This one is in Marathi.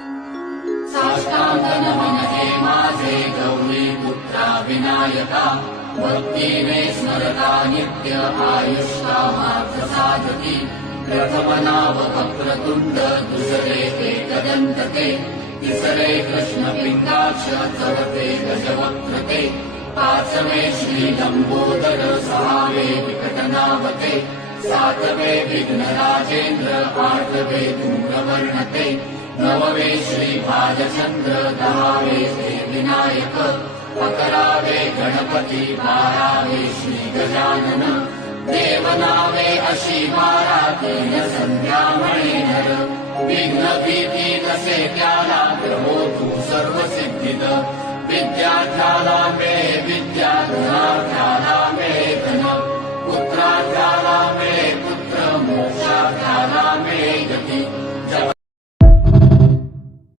साष्टांग नमन हे माझे गौरी पुत्रा विनायका, भक्तीने स्मरता नित्य आयुष्कामार्थ साधती। प्रथम नाव वक्रतुंड, दुसरे एकदंत ते, तिसरे कृष्ण पिंगाक्ष, चौथे गजवक्त्र, पाचवे श्री लंबोदर, सहावे विकटनावते, सातवे विघ्नराजेंद्र, आठवे धूम्रवर्णते, नववे श्री भालचंद्र, दहावे श्री विनायक, अकरावे गणपती, बारावे श्री गजानन, देवनावे अशी बारा, तीन संध्यामणे नर, विघ्न भीती नसे त्याला, ग्रहो तू सर्व सिद्धिद, विद्यार्थ्याला मिळे विद्या, धनार्थ्याला